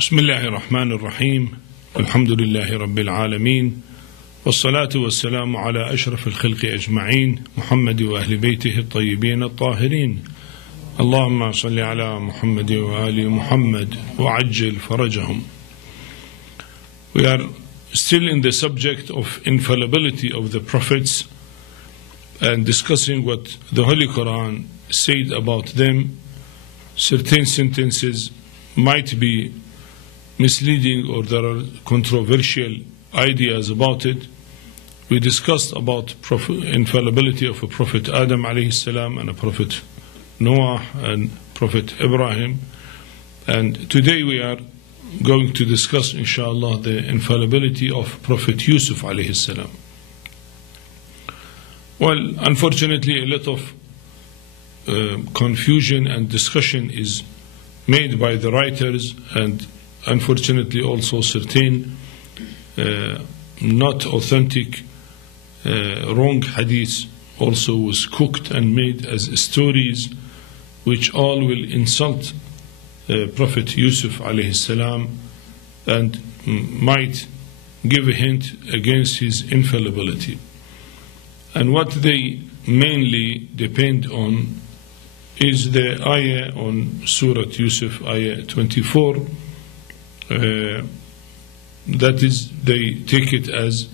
بسم الله الرحمن الرحيم الحمد لله رب العالمين والصلاة والسلام على أشرف الخلق أجمعين محمد وأهل بيته الطيبين الطاهرين اللهم صل على محمد وآل محمد وعجل فرجهم. We are still in the subject of infallibility of the prophets and discussing what the Holy Quran said about them. Certain sentences might be misleading or there are controversial ideas about it. We discussed about infallibility of a Prophet Adam alayhi salam and a Prophet Noah and Prophet Ibrahim, and today we are going to discuss inshallah the infallibility of Prophet Yusuf alayhi salam. Well, unfortunately a lot of confusion and discussion is made by the writers, and unfortunately also certain not authentic wrong hadiths also was cooked and made as stories which all will insult Prophet Yusuf alayhi salam and might give a hint against his infallibility. And what they mainly depend on is the ayah on Surah Yusuf, ayah 24. That is, they take it as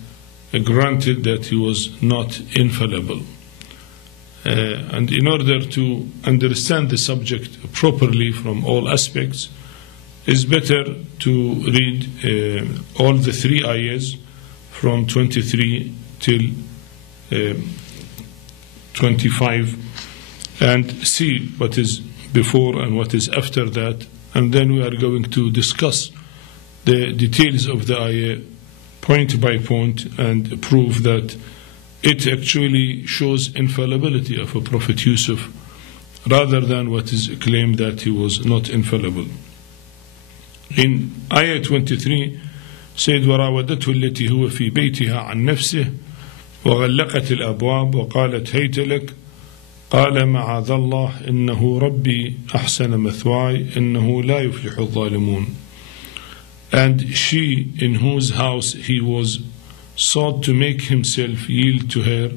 granted that he was not infallible. And in order to understand the subject properly from all aspects, it's better to read all the three ayahs from 23 till 25 and see what is before and what is after that, and then we are going to discuss the details of the ayah point by point and prove that it actually shows infallibility of a Prophet Yusuf rather than what is claimed that he was not infallible. In ayah 23 said وراودته التي هو في بيتها عن نفسه وغلقت الأبواب وقالت هيت لك قال معاذ الله إنه ربي أحسن مثواي إنه لا يفلح الظالمون. And she in whose house he was sought to make himself yield to her,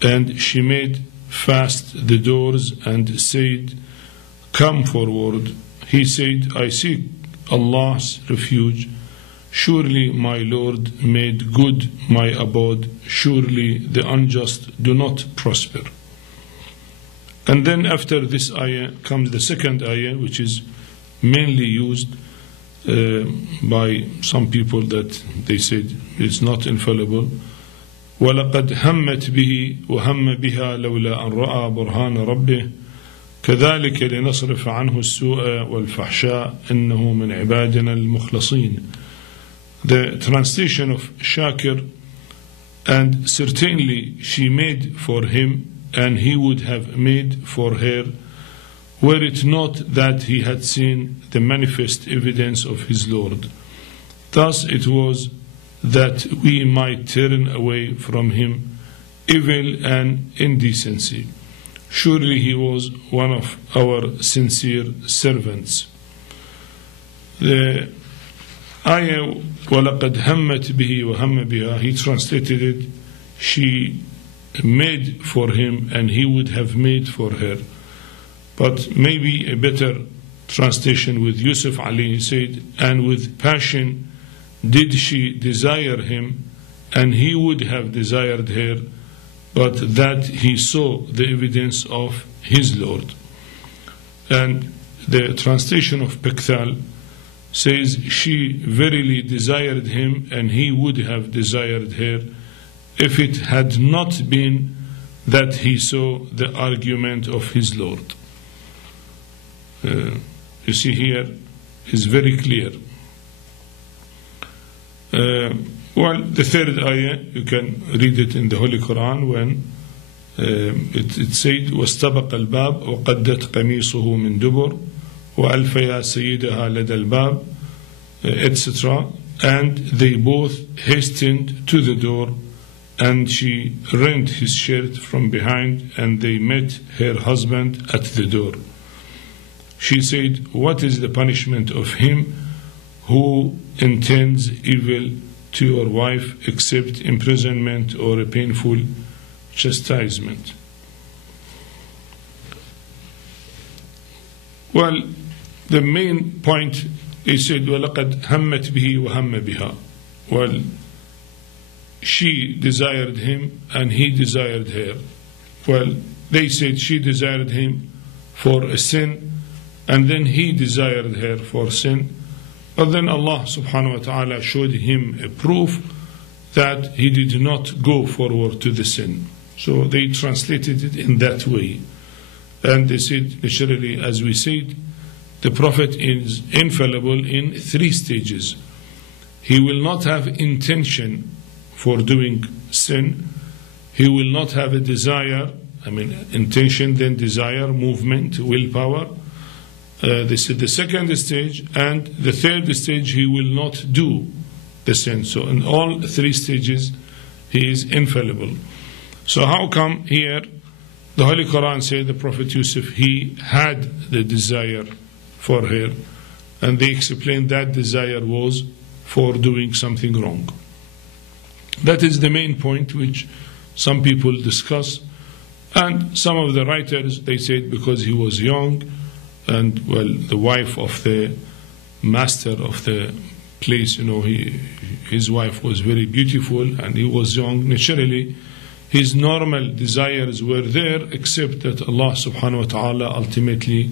and she made fast the doors and said, come forward. He said, I seek Allah's refuge. Surely my Lord made good my abode. Surely the unjust do not prosper. And then after this ayah comes the second ayah, which is mainly used by some people that they said it's not infallible. وَلَقَدْ هَمَّتْ بِهِ وَهَمَّ بِهَا لَوْلَا أَنْ رَأَى بُرْهَانَ رَبِّهِ كَذَلِكَ لِنَصْرِفَ عَنْهُ السُّوءَ وَالْفَحْشَاءَ إِنَّهُ مِنْ عِبَادِنَا الْمُخْلَصِينَ. The translation of Shakir, and certainly she made for him and he would have made for her, were it not that he had seen the manifest evidence of his Lord. Thus it was that we might turn away from him evil and indecency. Surely he was one of our sincere servants. The ayah وَلَقَدْ هَمَّتْ بِهِ وَهَمَّ بِهَا, he translated it, she made for him and he would have made for her. But maybe a better translation with Yusuf alayhi said, and with passion did she desire him, and he would have desired her, but that he saw the evidence of his Lord. And the translation of Pekthal says, she verily desired him, and he would have desired her, if it had not been that he saw the argument of his Lord. You see here is very clear. Well, the third ayah, you can read it in the Holy Quran when it said وَاسْتَبَقَ الْبَابِ وَقَدَّتْ قَمِيصُهُ مِنْ دُبُرٍ وَأَلْفَ يَا سَيِّدَهَا لَدَى الْبَابِ etc. And they both hastened to the door, and she rent his shirt from behind, and they met her husband at the door. She said, what is the punishment of him who intends evil to your wife except imprisonment or a painful chastisement. Well, the main point, he said, وَلَقَدْ هَمَّتْ بِهِ وَهَمَّ بِهَا. Well, she desired him and he desired her. Well, they said she desired him for a sin and then he desired her for sin. But then Allah subhanahu wa ta'ala showed him a proof that he did not go forward to the sin. So they translated it in that way. And they said, naturally, as we said, the Prophet is infallible in 3 stages. He will not have intention for doing sin. He will not have a desire, intention, then desire, movement, willpower. This is the second stage, and the third stage, he will not do the sin. So in all 3 stages, he is infallible. So how come here the Holy Quran said the Prophet Yusuf, he had the desire for her, and they explained that desire was for doing something wrong. That is the main point which some people discuss, and some of the writers, they said because he was young, and well, the wife of the master of the place, his wife was very beautiful and he was young. Naturally, his normal desires were there, except that Allah subhanahu wa ta'ala ultimately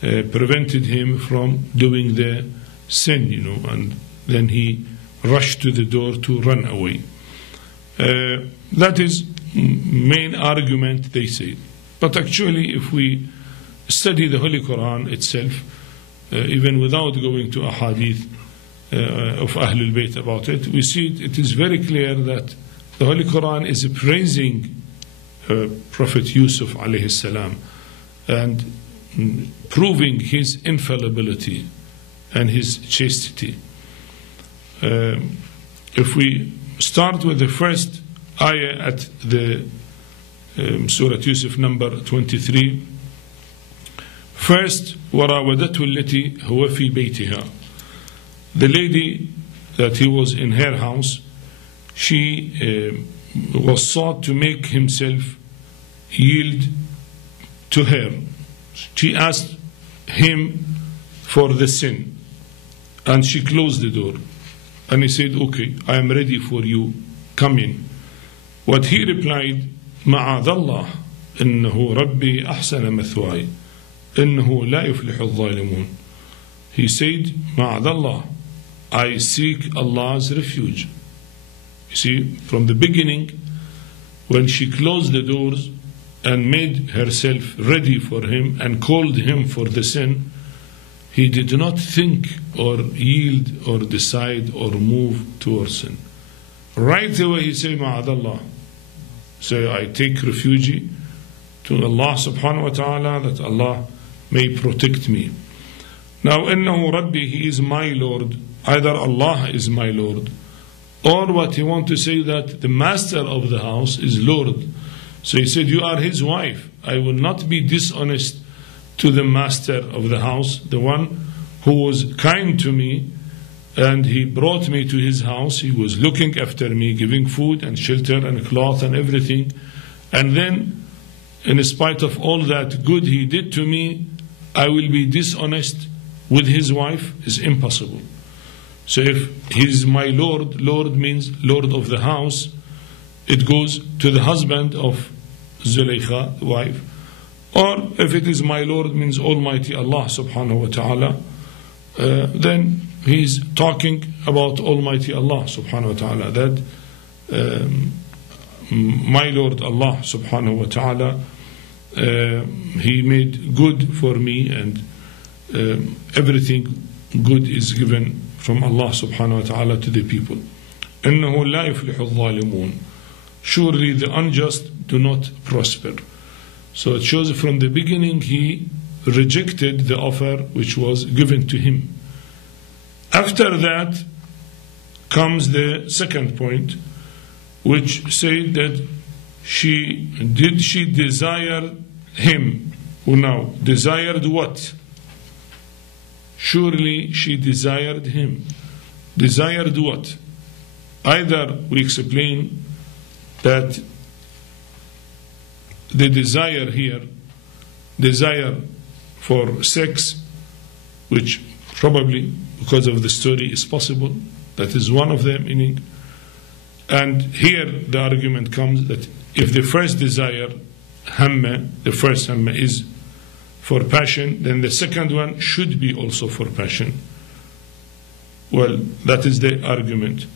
prevented him from doing the sin, and then he rushed to the door to run away. That is main argument, they say. But actually, if we study the Holy Quran itself, even without going to a hadith of Ahlul Bayt about it, we see it is very clear that the Holy Quran is praising Prophet Yusuf alayhi salam and proving his infallibility and his chastity. If we start with the first ayah at the Surah Yusuf number 23, first, وَرَاوَدَتْهُ الَّتِي هُوَ فِي بَيْتِهَا. The lady that he was in her house, she was sought to make himself yield to her. She asked him for the sin, and she closed the door. And he said, okay, I am ready for you, come in. What he replied, مَعَاذَ اللَّهِ إِنَّهُ رَبِّي أَحْسَنَ مَثْوَايَ إِنَّهُ لَا يُفْلِحُ الظَّالِمُونَ. He said, مَعَاذَ اللَّهِ, I seek Allah's refuge. You see, from the beginning, when she closed the doors and made herself ready for him and called him for the sin, he did not think or yield or decide or move towards sin. Right away he said, Ma'adallah. So I take refuge to Allah subhanahu wa ta'ala, that Allah may protect me. Now, innahu Rabbi, he is my Lord. Either Allah is my Lord, or what he wants to say, that the master of the house is Lord. So he said, you are his wife. I will not be dishonest to the master of the house, the one who was kind to me, and he brought me to his house. He was looking after me, giving food and shelter and cloth and everything. And then, in spite of all that good he did to me, I will be dishonest with his wife? Is impossible. So if he is my Lord, Lord means Lord of the house, it goes to the husband of Zulaykha, wife. Or if it is my Lord, means Almighty Allah subhanahu wa ta'ala, then he is talking about Almighty Allah subhanahu wa ta'ala, that my Lord Allah subhanahu wa ta'ala, he made good for me, and everything good is given from Allah subhanahu wa ta'ala to the people. إِنَّهُ لَا يُفْلِحُ الظَّالِمُونَ. Surely the unjust do not prosper. So it shows from the beginning he rejected the offer which was given to him. After that comes the second point, which said that she desire him? Who now desired what? surely she desired him. Desired what? Either we explain that the desire here, desire for sex, which probably because of the story is possible, that is one of the meaning. And here the argument comes that if the first desire, hamma, the first hamma is for passion, then the second one should be also for passion. Well, that is the argument,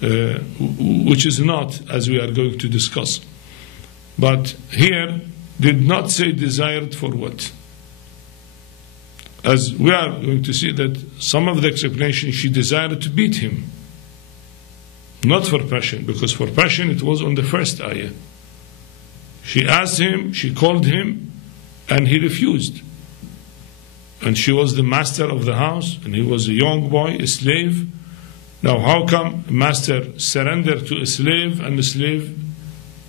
which is not, as we are going to discuss. But here did not say desired for what? As we are going to see that some of the explanation, she desired to beat him. Not for passion, because for passion it was on the first ayah. She asked him, she called him, and he refused. And she was the master of the house, and he was a young boy, a slave. Now how come a master surrendered to a slave, and the slave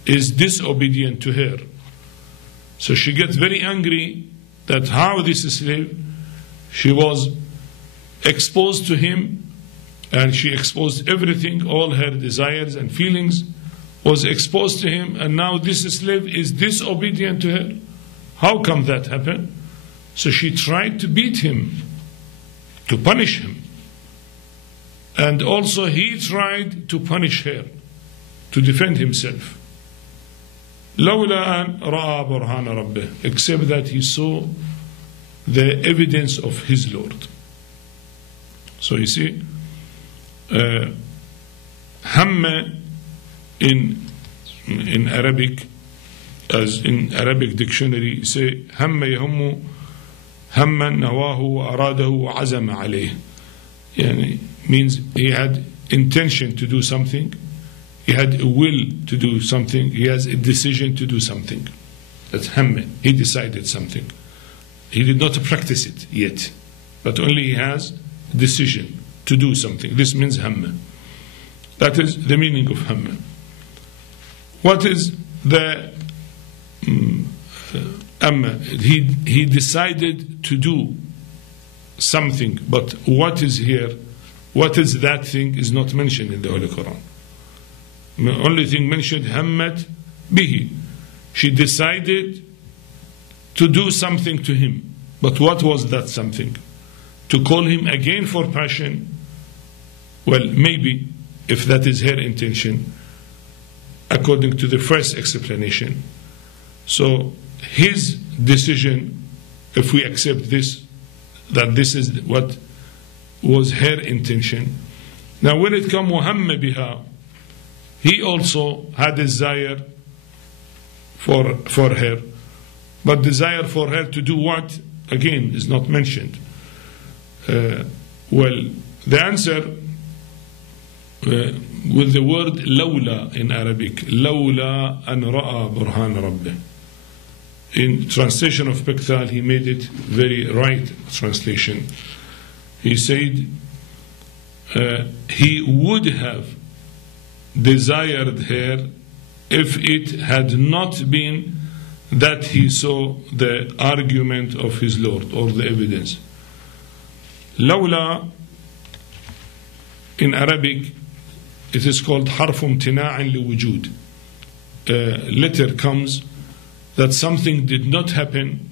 is disobedient to her? So she gets very angry that how this slave, she was exposed to him, and she exposed everything, all her desires and feelings was exposed to him, and now this slave is disobedient to her. How come that happened? So she tried to beat him, to punish him. And also he tried to punish her, to defend himself. لولا أن رأى برهان ربه, except that he saw the evidence of his Lord. So you see, hamma in Arabic, as in Arabic dictionary say, hamma yahummu hamman nawahu wa aradahu wa azama alayh. Yani means he had intention to do something, he had a will to do something, he has a decision to do something. That's hamma. He decided something. He did not practice it yet, but only he has a decision to do something. This means hamma. That is the meaning of hamma. What is the amma? He decided to do something, but what is here, what is that thing is not mentioned in the Holy Quran. The only thing mentioned, hammat bihi. She decided to do something to him. But what was that something? To call him again for passion? Well, maybe, if that is her intention, according to the first explanation. So his decision, if we accept this, that this is what was her intention. Now when it comes وَهَمَّ بِهَا, he also had desire for her, but desire for her to do what, again, is not mentioned. Well, the answer with the word لولا in Arabic, لولا أن رأى برهان ربه. In translation of Pickthall, he made it very right translation. He said he would have desired her if it had not been that he saw the argument of his Lord, or the evidence. لولا in Arabic, it is called حرف امتناع لوجود. Letter comes that something did not happen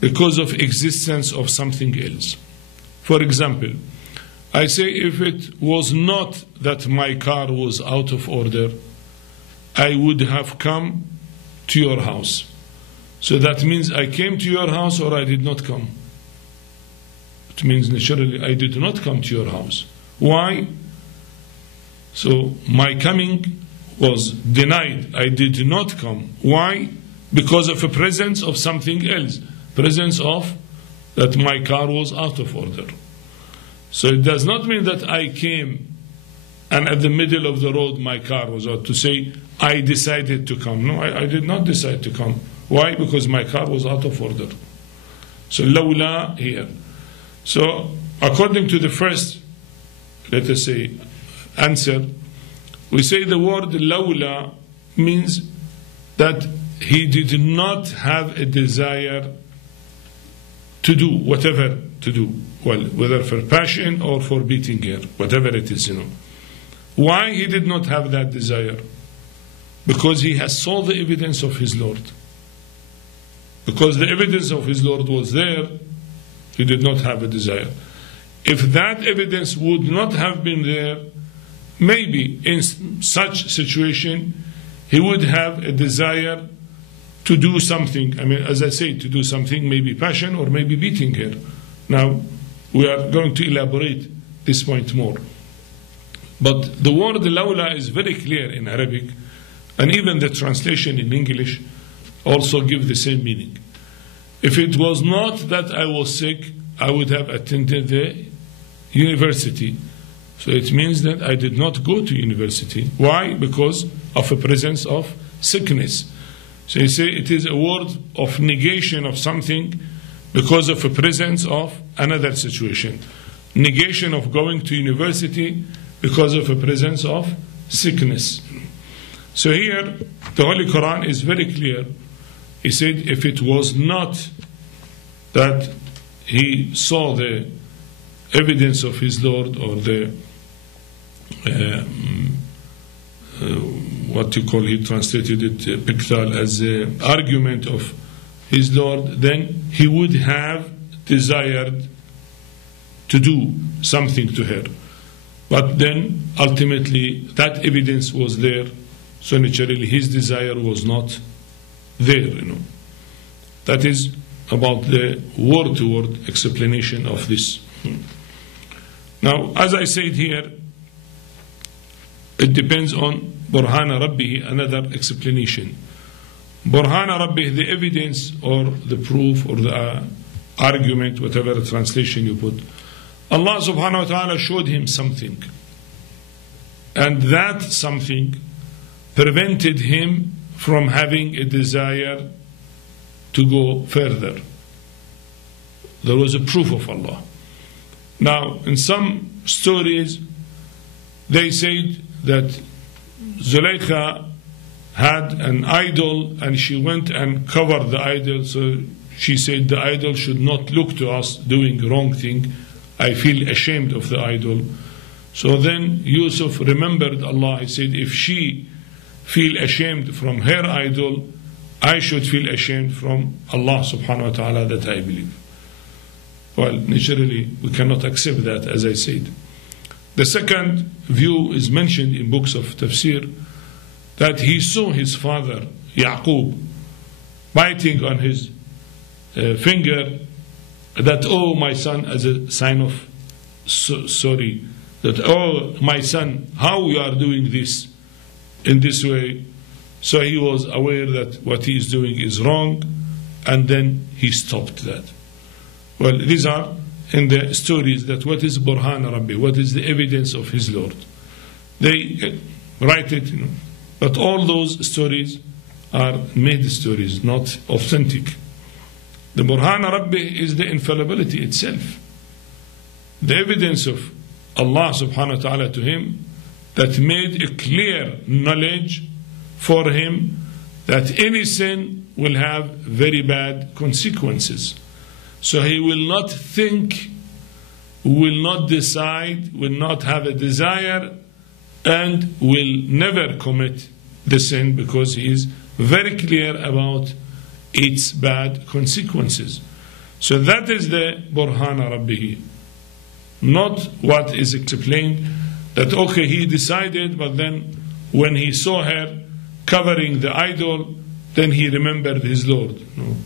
because of existence of something else. For example, I say if it was not that my car was out of order, I would have come to your house. So that means I came to your house or I did not come. It means naturally I did not come to your house. Why? So my coming was denied. I did not come. Why? Because of a presence of something else. Presence of that my car was out of order. So it does not mean that I came and at the middle of the road my car was out, to say I decided to come. No, I did not decide to come. Why? Because my car was out of order. So lawla here. So according to the first, let us say, answer, we say the word lawla means that he did not have a desire to do whatever to do, well, whether for passion or for beating her, whatever it is, Why he did not have that desire? Because he has saw the evidence of his Lord. Because the evidence of his Lord was there, he did not have a desire. If that evidence would not have been there, maybe in such situation he would have a desire to do something. I mean, as I say, to do something, maybe passion or maybe beating her. Now, we are going to elaborate this point more. But the word lawla is very clear in Arabic, and even the translation in English also give the same meaning. If it was not that I was sick, I would have attended the university. So it means that I did not go to university. Why? Because of a presence of sickness. So you say it is a word of negation of something because of a presence of another situation. Negation of going to university because of a presence of sickness. So here, the Holy Quran is very clear. He said, if it was not that he saw the evidence of his Lord, or the what you call, he translated it, Piqtal, as the argument of his Lord, then he would have desired to do something to her. But then ultimately that evidence was there, so naturally his desire was not there. That is about the word-to-word explanation of this. Now, as I said here, it depends on Burhana Rabbihi, another explanation. Burhana Rabbihi, the evidence or the proof or the argument, whatever translation you put. Allah subhanahu wa ta'ala showed him something. And that something prevented him from having a desire to go further. There was a proof of Allah. Now, in some stories, they said that Zulaykha had an idol and she went and covered the idol. So she said, the idol should not look to us doing wrong thing. I feel ashamed of the idol. So then Yusuf remembered Allah. He said, if she feel ashamed from her idol, I should feel ashamed from Allah subhanahu wa ta'ala that I believe. Well, naturally, we cannot accept that, as I said. The second view is mentioned in books of tafsir, that he saw his father, Yaqub, biting on his finger, that, oh, my son, as a sign of sorry, that, oh, my son, how you are doing this in this way. So he was aware that what he is doing is wrong, and then he stopped that. Well, these are in the stories that what is Burhan Rabbi, what is the evidence of his Lord. They write it, but all those stories are made stories, not authentic. The Burhan Rabbi is the infallibility itself. The evidence of Allah subhanahu wa ta'ala to him that made a clear knowledge for him that any sin will have very bad consequences. So he will not think, will not decide, will not have a desire, and will never commit the sin because he is very clear about its bad consequences. So that is the Burhana Rabbihi. Not what is explained that, okay, he decided, but then when he saw her covering the idol, then he remembered his Lord. No,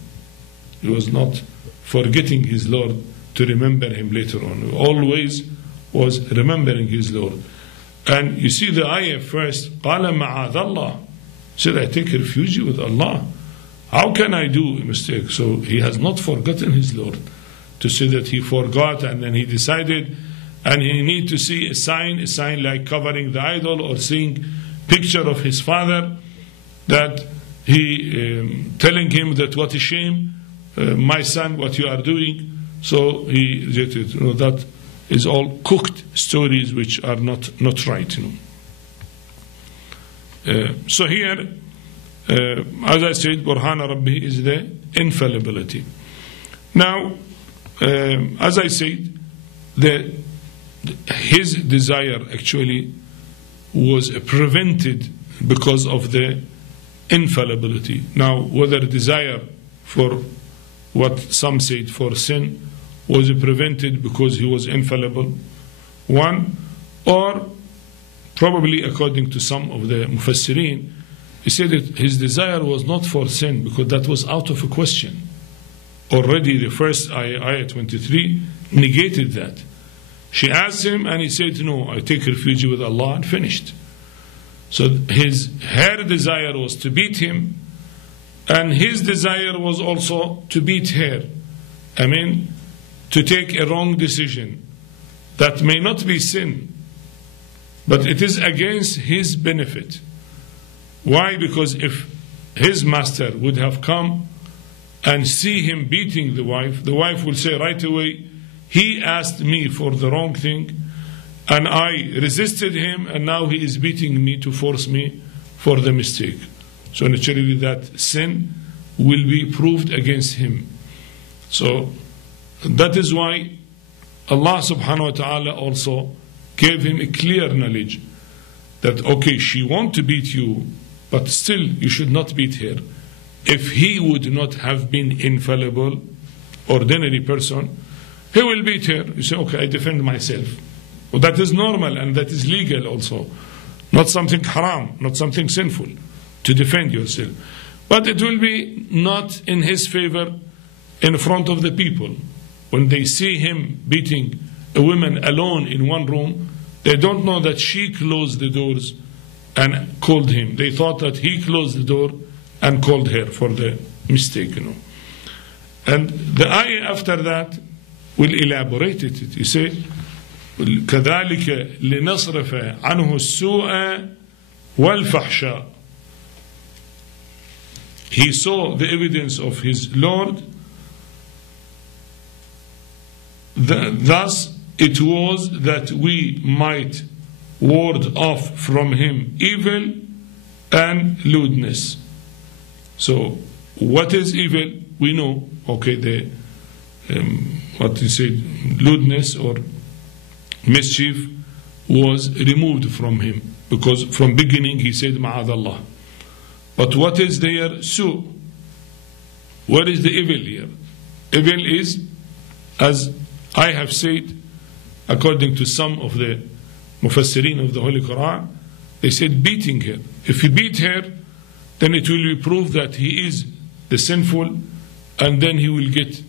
he was not forgetting his Lord to remember him later on. He always was remembering his Lord. And you see the ayah first, قَالَ مَعَاذَ اللَّهِ, said, I take refuge with Allah. How can I do a mistake? So he has not forgotten his Lord. To say that he forgot and then he decided, and he need to see a sign like covering the idol or seeing picture of his father, that he telling him that what a shame, my son, what you are doing. So he rejected. That is all cooked stories which are not right. So here, as I said, Burhana Rabbi is the infallibility. Now, as I said, his desire actually was prevented because of the infallibility. Now, whether desire for what some said for sin was prevented because he was infallible, one, or probably according to some of the mufassirin, he said that his desire was not for sin because that was out of a question. Already the first ayah 23 negated that. She asked him and he said, no, I take refuge with Allah, and finished. So her desire was to beat him, and his desire was also to beat her. I mean, to take a wrong decision that may not be sin, but it is against his benefit. Why? Because if his master would have come and see him beating the wife will say right away, he asked me for the wrong thing, and I resisted him, and now he is beating me to force me for the mistake. So naturally that sin will be proved against him. So that is why Allah subhanahu wa ta'ala also gave him a clear knowledge that, okay, she wants to beat you, but still you should not beat her. If he would not have been infallible, ordinary person, he will beat her. You say, okay, I defend myself. Well, that is normal and that is legal also. Not something haram, not something sinful, to defend yourself. But it will be not in his favor in front of the people. When they see him beating a woman alone in one room, they don't know that she closed the doors and called him. They thought that he closed the door and called her for the mistake, And the ayah after that will elaborate it. You say, كذلك لنصرف عنه السوء والفحشاء. He saw the evidence of his Lord. Thus it was that we might ward off from him evil and lewdness. So what is evil? We know, okay, what you say, lewdness or mischief was removed from him, because from beginning he said ma'adallah. But what is there? Su. What is the evil here? Evil is, as I have said, according to some of the mufassirin of the Holy Quran, they said beating her. If you beat her, then it will be proved that he is the sinful, and then he will get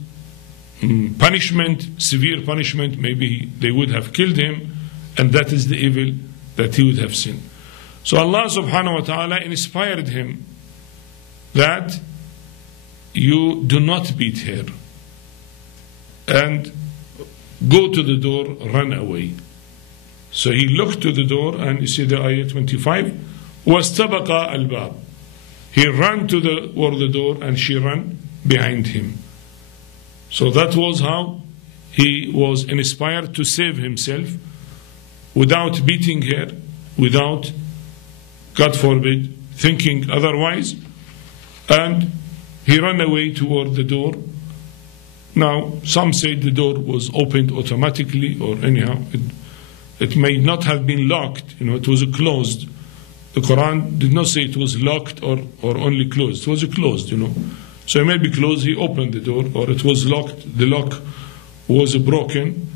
punishment, severe punishment. Maybe they would have killed him, and that is the evil that he would have sinned. So Allah subhanahu wa ta'ala inspired him that you do not beat her, and go to the door, run away. So he looked to the door, and you see the ayah 25, وَاسْتَبَقَ الْبَابِ. He ran to the door, and she ran behind him. So that was how he was inspired to save himself without beating her, without, God forbid, thinking otherwise. And he ran away toward the door. Now, some say the door was opened automatically, or anyhow, it may not have been locked, it was closed. The Quran did not say it was locked or only closed. It was closed, So it may be closed, he opened the door, or it was locked, the lock was broken.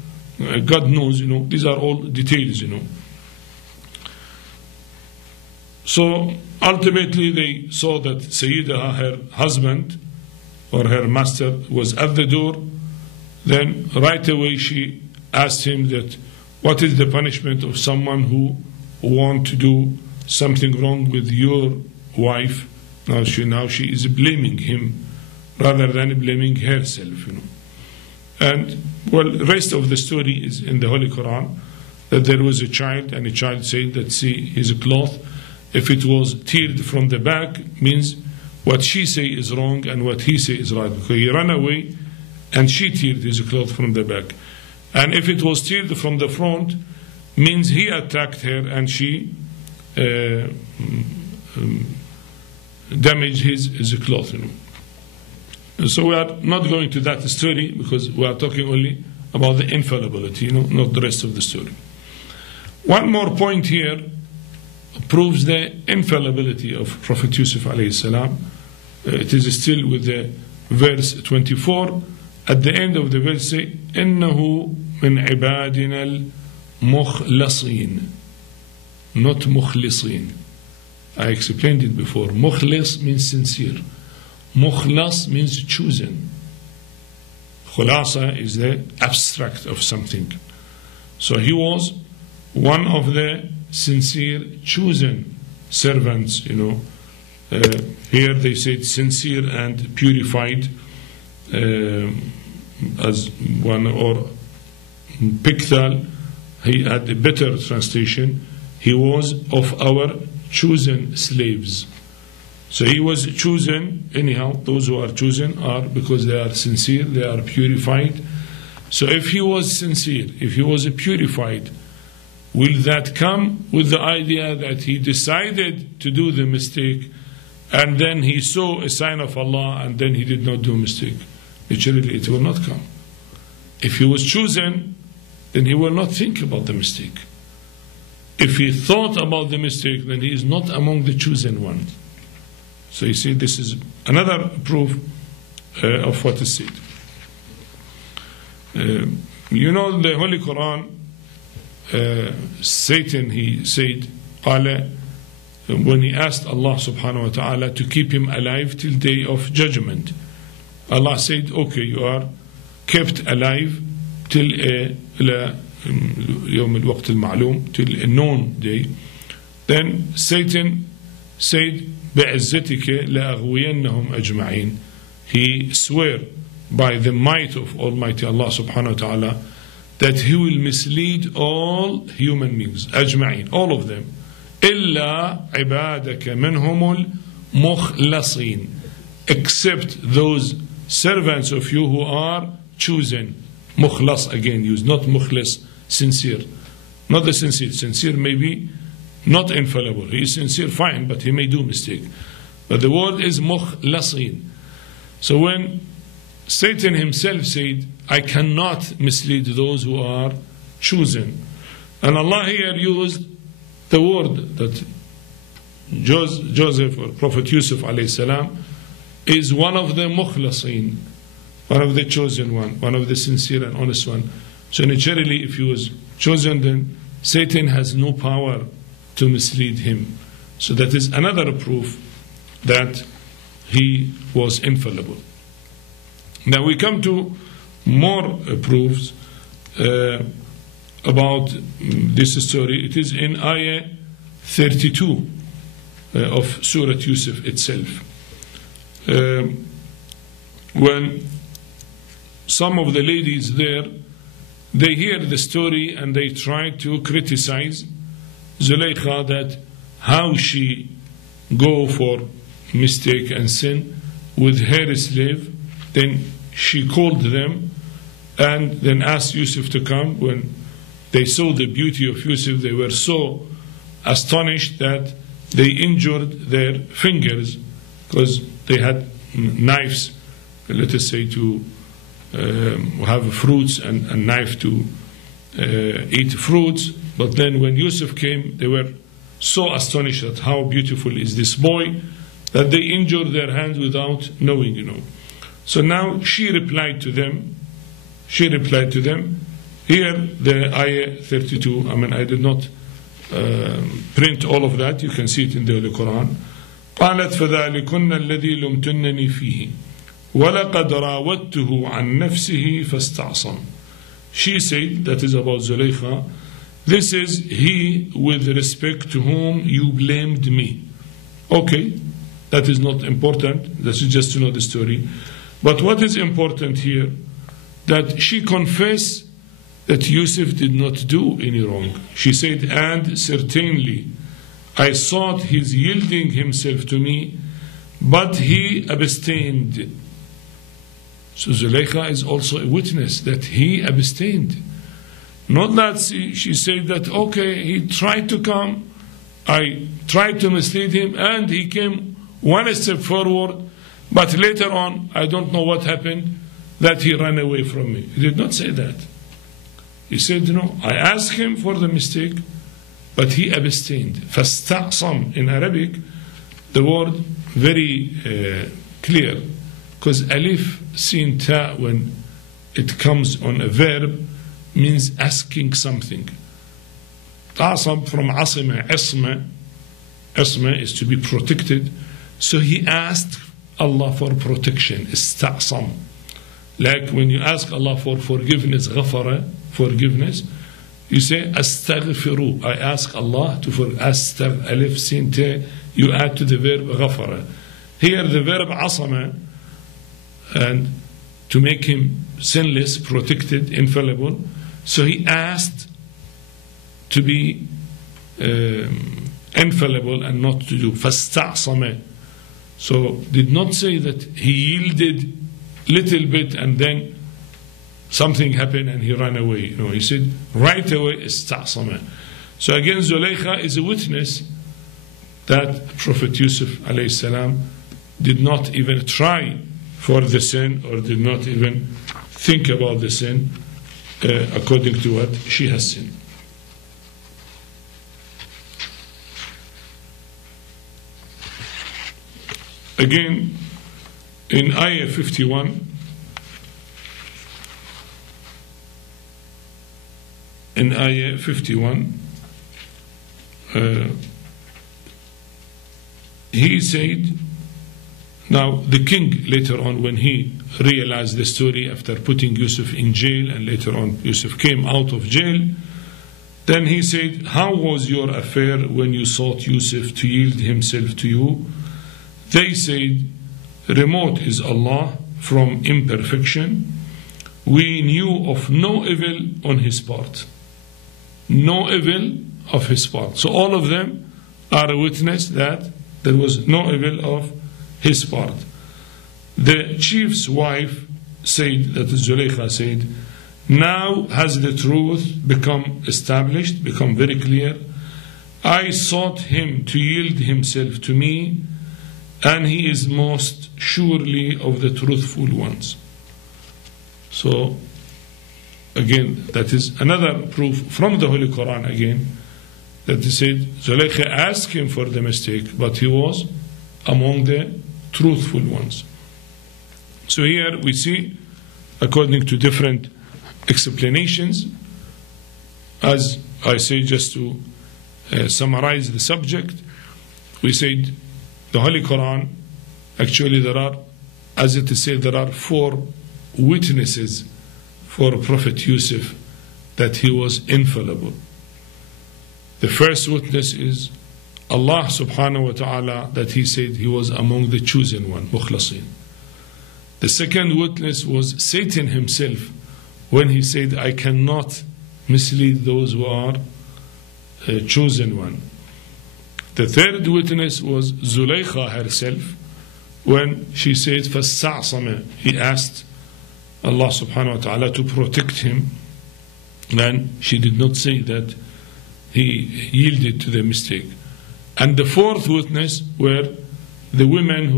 God knows, these are all details, So ultimately they saw that Sayyidah, her husband, or her master, was at the door. Then right away she asked him that, what is the punishment of someone who wants to do something wrong with your wife? Now she is blaming him rather than blaming herself, And the rest of the story is in the Holy Quran, that there was a child, and a child said that, see, his cloth, if it was teared from the back, means what she say is wrong and what he say is right. Because he ran away and she teared his cloth from the back. And if it was teared from the front, means he attacked her and she damaged his cloth. So we are not going to that story because we are talking only about the infallibility, not the rest of the story. One more point here proves the infallibility of Prophet Yusuf alayhi salam. It is still with the verse 24. At the end of the verse say, إِنَّهُ مِنْ عِبَادِنَا الْمُخْلَصِينَ, not مُخْلِصِينَ. I explained it before. Mukhlis means sincere. Mukhlas means chosen. Khulasa is the abstract of something. So he was one of the sincere, chosen servants, Here they said sincere and purified, as one, or Pickthall, he had a better translation. He was of our chosen slaves. So he was chosen, anyhow, those who are chosen are because they are sincere, they are purified. So if he was sincere, if he was purified, will that come with the idea that he decided to do the mistake and then he saw a sign of Allah and then he did not do a mistake? Naturally, it will not come. If he was chosen, then he will not think about the mistake. If he thought about the mistake, then he is not among the chosen ones. So you see, this is another proof of what is said. The Holy Quran, Satan, he said, when he asked Allah subhanahu wa ta'ala to keep him alive till day of judgment, Allah said, okay, you are kept alive till يوم الوقت المعلوم, till a known day. Then Satan said, بِعِزَّتِكَ لَأَغْوِيَنَّهُمْ أَجْمَعِينَ. He swore by the might of Almighty Allah subhanahu wa ta'ala that he will mislead all human beings, أجمعين, all of them. إِلَّا عِبَادَكَ مِنْهُمُ الْمُخْلَصِينَ, except those servants of you who are chosen. Mukhlas again used, not mukhlis, sincere. Not the sincere. Sincere may be not infallible. He is sincere, fine, but he may do mistake. But the word is mukhlasin. So when Satan himself said, I cannot mislead those who are chosen, and Allah here used the word that Joseph or Prophet Yusuf alayhi salam is one of the mukhlasin, one of the chosen one of the sincere and honest one. So naturally, if he was chosen, then Satan has no power to mislead him. So that is another proof that he was infallible. Now we come to more proofs about this story. It is in ayah 32 of Surah Yusuf itself. When some of the ladies there, they hear the story and they try to criticize Zulaykha that how she go for mistake and sin with her slave. Then she called them and then asked Yusuf to come. When they saw the beauty of Yusuf, they were so astonished that they injured their fingers because they had knives, let us say, to have fruits and a knife to eat fruits. But then when Yusuf came, they were so astonished at how beautiful is this boy that they injured their hands without knowing, So now she replied to them. Here the ayah 32, I did not print all of that. You can see it in the Holy Quran. قالت فذلكن الذي لمتنني فيه ولقد راودته عن نفسه فاستعصم. She said, that is about Zulaykha, this is he with respect to whom you blamed me. Okay, that is not important. That is just to know the story. But what is important here, that she confessed that Yusuf did not do any wrong. She said, and certainly I sought his yielding himself to me, but he abstained. So Zulaykha is also a witness that he abstained. Not that she said that, okay, he tried to come, I tried to mislead him, and he came one step forward, But later on, I don't know what happened, that he ran away from me. He did not say that. He said, no, I asked him for the mistake, but he abstained. فَاسْتَعْصَمْ in Arabic, the word very clear, because alif, sin, ta, when it comes on a verb, means asking something. Ta'asam from asima, isma is to be protected. So he asked Allah for protection, ista'sam. Like when you ask Allah for forgiveness, ghafara, forgiveness, you say astaghfiru, I ask Allah to forgive. Alif, sin, ta, you add to the verb ghafara. Here the verb asama, and to make him sinless, protected, infallible. So he asked to be infallible and not to do. فَاسْتَعْصَمَ. So did not say that he yielded little bit and then something happened and he ran away. No, he said right away, استعصم. So again, Zulaykha is a witness that Prophet Yusuf alayhi salam did not even try for the sin, or did not even think about the sin according to what she has sinned. Again, in Ayah 51, he said, now the king later on, when he realized the story after putting Yusuf in jail, and later on Yusuf came out of jail, then he said, how was your affair when you sought Yusuf to yield himself to you? They said, remote is Allah from imperfection. We knew of no evil on his part. No evil of his part. So all of them are a witness that there was no evil of his part. The chief's wife said, that Zulaykha said, now has the truth become established, become very clear. I sought him to yield himself to me, and he is most surely of the truthful ones. So again, that is another proof from the Holy Quran again, that they said Zulaykha asked him for the mistake, but he was among the truthful ones. So here we see, according to different explanations, as I say, just to summarize the subject, we said the Holy Quran, actually there are, as it is said, there are 4 witnesses for Prophet Yusuf that he was infallible. The first witness is Allah subhanahu wa ta'ala, that he said he was among the chosen one, mukhlasin. The second witness was Satan himself, when he said, I cannot mislead those who are chosen one. The third witness was Zulaykha herself, when she said, فَاسْتَعْصَمَ, he asked Allah subhanahu wa ta'ala to protect him, and she did not say that he yielded to the mistake. And the fourth witness were the women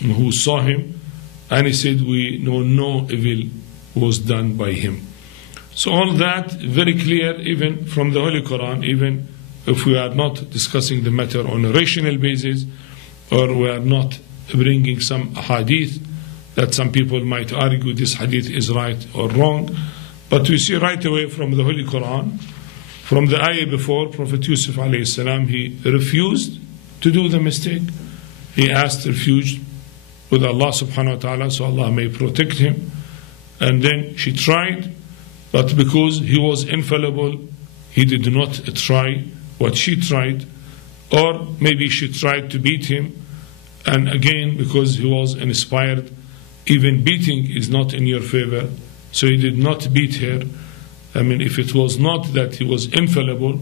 who saw him, and he said, we know no evil was done by him. So all that very clear, even from the Holy Quran, even if we are not discussing the matter on a rational basis, or we are not bringing some hadith that some people might argue this hadith is right or wrong, but we see right away from the Holy Quran, from the ayah before, Prophet Yusuf alayhi salam, he refused to do the mistake. He asked refuge with Allah subhanahu wa ta'ala, so Allah may protect him. And then she tried, but because he was infallible, he did not try what she tried, or maybe she tried to beat him, and again, because he was inspired, even beating is not in your favor, so he did not beat her. I mean, if it was not that he was infallible,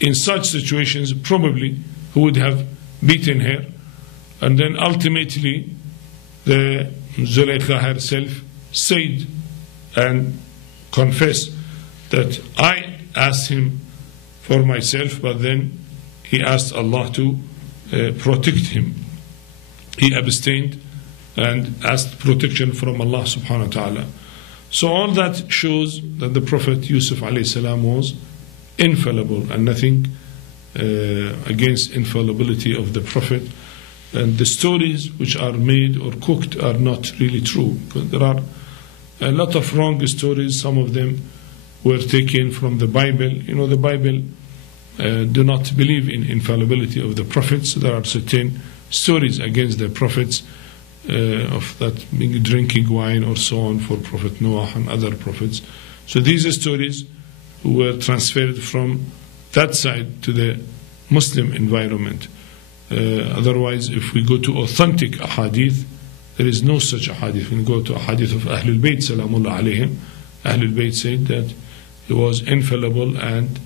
in such situations, probably he would have beaten her. And then ultimately, the Zulaykha herself said and confessed that I asked him for myself, but then he asked Allah to protect him. He abstained and asked protection from Allah subhanahu wa ta'ala. So all that shows that the Prophet Yusuf alayhi salam was infallible, and nothing against infallibility of the Prophet. And the stories which are made or cooked are not really true. But there are a lot of wrong stories. Some of them were taken from the Bible. You know, the Bible do not believe in infallibility of the prophets. There are certain stories against the prophets of that being drinking wine or so on for Prophet Noah and other prophets. So these stories were transferred from that side to the Muslim environment. Otherwise, if we go to authentic ahadith, there is no such ahadith. When we go to ahadith of Ahlul Bayt salamullah alayhim, Ahlul Bayt said that he was infallible and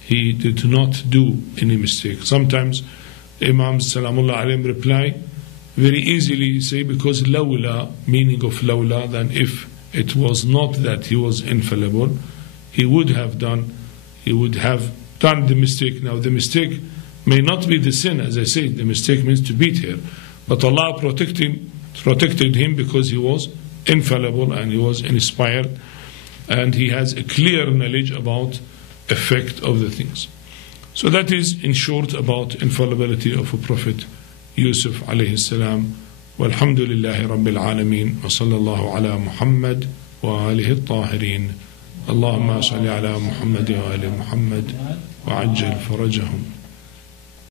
he did not do any mistake. Sometimes the Imams salamullah alayhim reply very easily, say, because lawla, meaning of lawla, then if it was not that he was infallible, he would have done the mistake. Now the mistake may not be the sin, as I said. The mistake means to beat her, but Allah protected him because he was infallible and he was inspired, and he has a clear knowledge about effect of the things. So that is in short about infallibility of a Prophet Yusuf alayhi salam. Walhamdulillahi Rabbil Alameen, wa sallallahu ala Muhammad wa alihi at-tahirin. Allahumma salli ala Muhammad wa ali Muhammad wa ajjal farajahum.